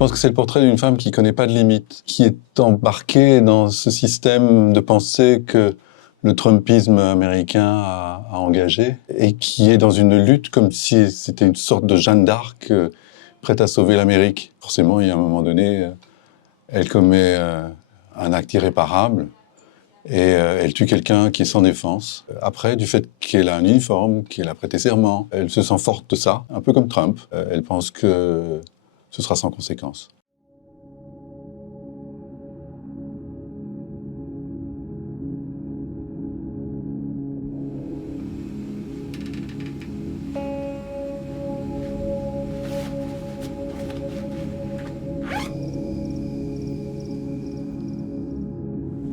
pense que c'est le portrait d'une femme qui connaît pas de limites, qui est embarquée dans ce système de pensée que le Trumpisme américain a engagé et qui est dans une lutte comme si c'était une sorte de Jeanne d'Arc prête à sauver l'Amérique. Forcément, il y a un moment donné, elle commet un acte irréparable et elle tue quelqu'un qui est sans défense. Après, du fait qu'elle a un uniforme, qu'elle a prêté serment, elle se sent forte de ça, un peu comme Trump. Elle pense que ce sera sans conséquence.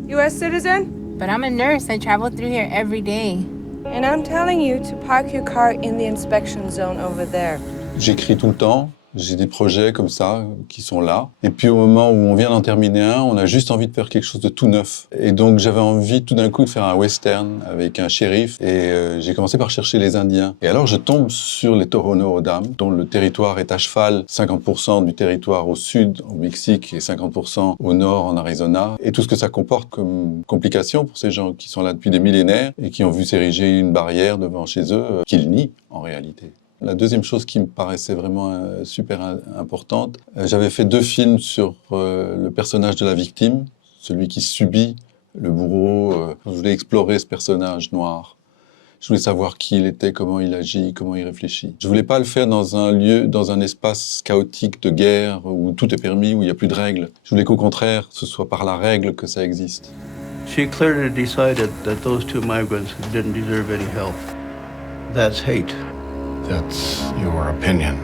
U.S. citizen? But I'm a nurse. I travel through here every day. And I'm telling you to park your car in the inspection zone over there. J'écris tout le temps. J'ai des projets comme ça qui sont là. Et puis au moment où on vient d'en terminer un, on a juste envie de faire quelque chose de tout neuf. Et donc j'avais envie tout d'un coup de faire un western avec un shérif. Et j'ai commencé par chercher les Indiens. Et alors je tombe sur les Tohono O'odham, dont le territoire est à cheval, 50% du territoire au sud, au Mexique, et 50% au nord, en Arizona. Et tout ce que ça comporte comme complications pour ces gens qui sont là depuis des millénaires et qui ont vu s'ériger une barrière devant chez eux, qu'ils nient en réalité. La deuxième chose qui me paraissait vraiment super importante, j'avais fait 2 films sur le personnage de la victime, celui qui subit le bourreau. Je voulais explorer ce personnage noir. Je voulais savoir qui il était, comment il agit, comment il réfléchit. Je voulais pas le faire dans un lieu, dans un espace chaotique de guerre où tout est permis, où il n'y a plus de règles. Je voulais qu'au contraire, ce soit par la règle que ça existe. She clearly decided that those 2 migrants didn't deserve any help. That's hate. That's your opinion.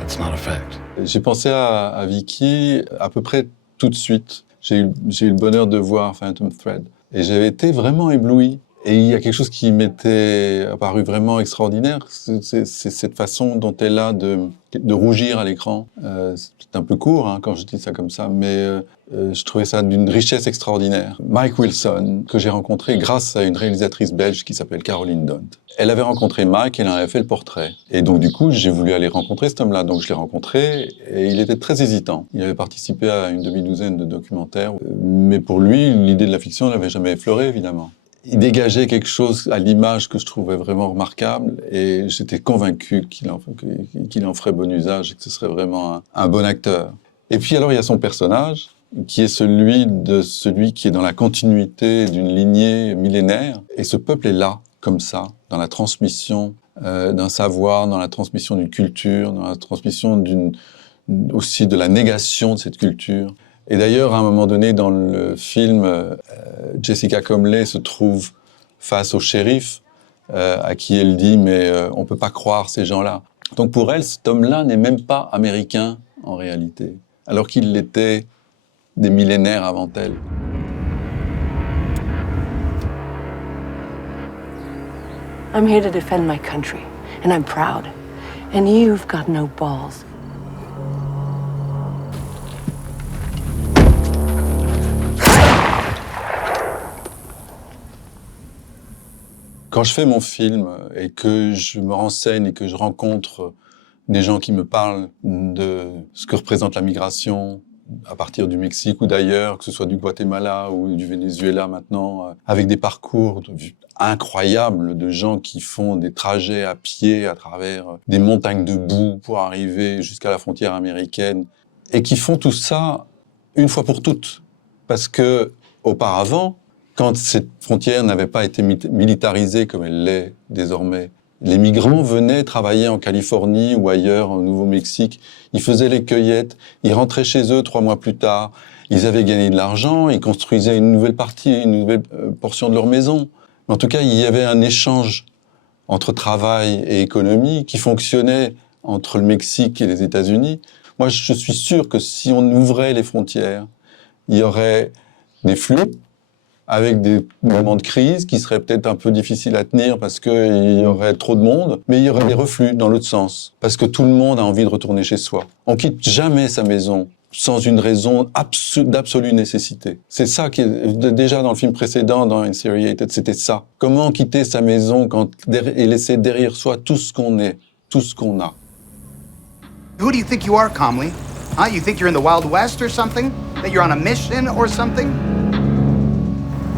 That's not a fact. J'ai pensé à Vicky à peu près tout de suite. J'ai eu le bonheur de voir Phantom Thread. Et j'avais été vraiment ébloui. Et il y a quelque chose qui m'était apparu vraiment extraordinaire. C'est cette façon dont elle a de rougir à l'écran. C'est un peu court quand je dis ça comme ça, mais je trouvais ça d'une richesse extraordinaire. Mike Wilson, que j'ai rencontré grâce à une réalisatrice belge qui s'appelle Caroline Dont. Elle avait rencontré Mike, elle en avait fait le portrait. Et donc du coup, j'ai voulu aller rencontrer cet homme-là. Donc je l'ai rencontré et il était très hésitant. Il avait participé à une demi-douzaine de documentaires. Mais pour lui, l'idée de la fiction n'avait jamais effleuré, évidemment. Il dégageait quelque chose à l'image que je trouvais vraiment remarquable et j'étais convaincu qu'il en ferait bon usage et que ce serait vraiment un bon acteur. Et puis alors il y a son personnage qui est celui qui est dans la continuité d'une lignée millénaire et ce peuple est là, comme ça, dans la transmission d'un savoir, dans la transmission d'une culture, dans la transmission aussi de la négation de cette culture. Et d'ailleurs, à un moment donné, dans le film, Jessica Comley se trouve face au shérif, à qui elle dit « mais on peut pas croire ces gens-là ». Donc pour elle, cet homme-là n'est même pas américain, en réalité, alors qu'il l'était des millénaires avant elle. I'm here to defend my country, and I'm proud. And you've got no balls. Quand je fais mon film et que je me renseigne et que je rencontre des gens qui me parlent de ce que représente la migration à partir du Mexique ou d'ailleurs, que ce soit du Guatemala ou du Venezuela maintenant, avec des parcours incroyables de gens qui font des trajets à pied à travers des montagnes de boue pour arriver jusqu'à la frontière américaine et qui font tout ça une fois pour toutes. Parce que auparavant, quand cette frontière n'avait pas été militarisée comme elle l'est désormais, les migrants venaient travailler en Californie ou ailleurs, au Nouveau-Mexique. Ils faisaient les cueillettes, ils rentraient chez eux 3 mois plus tard. Ils avaient gagné de l'argent, ils construisaient une nouvelle partie, une nouvelle portion de leur maison. Mais en tout cas, il y avait un échange entre travail et économie qui fonctionnait entre le Mexique et les États-Unis. Moi, je suis sûr que si on ouvrait les frontières, il y aurait des flux, avec des moments de crise qui seraient peut-être un peu difficiles à tenir parce qu'il y aurait trop de monde, mais il y aurait des reflux dans l'autre sens, parce que tout le monde a envie de retourner chez soi. On quitte jamais sa maison sans une raison d'absolue nécessité. C'est ça qui est déjà dans le film précédent, dans Inseriated, c'était ça. Comment quitter sa maison et laisser derrière soi tout ce qu'on est, tout ce qu'on a. Who do you think you are, Comley? Huh? You think you're in the Wild West or something? That you're on a mission or something?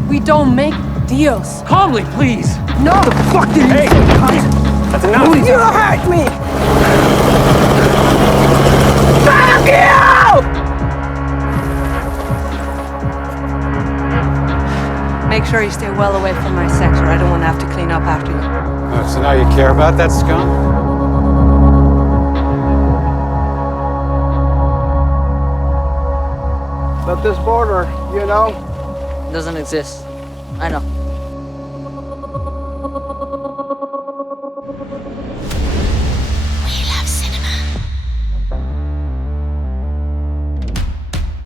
We don't make deals. Calmly, please. No! What the fuck did you say, cunt? That's enough. You hurt me! Fuck you! Make sure you stay well away from my sector. I don't want to have to clean up after you. Oh, so now you care about that scum? But this border, you know, Doesn't exist. I know.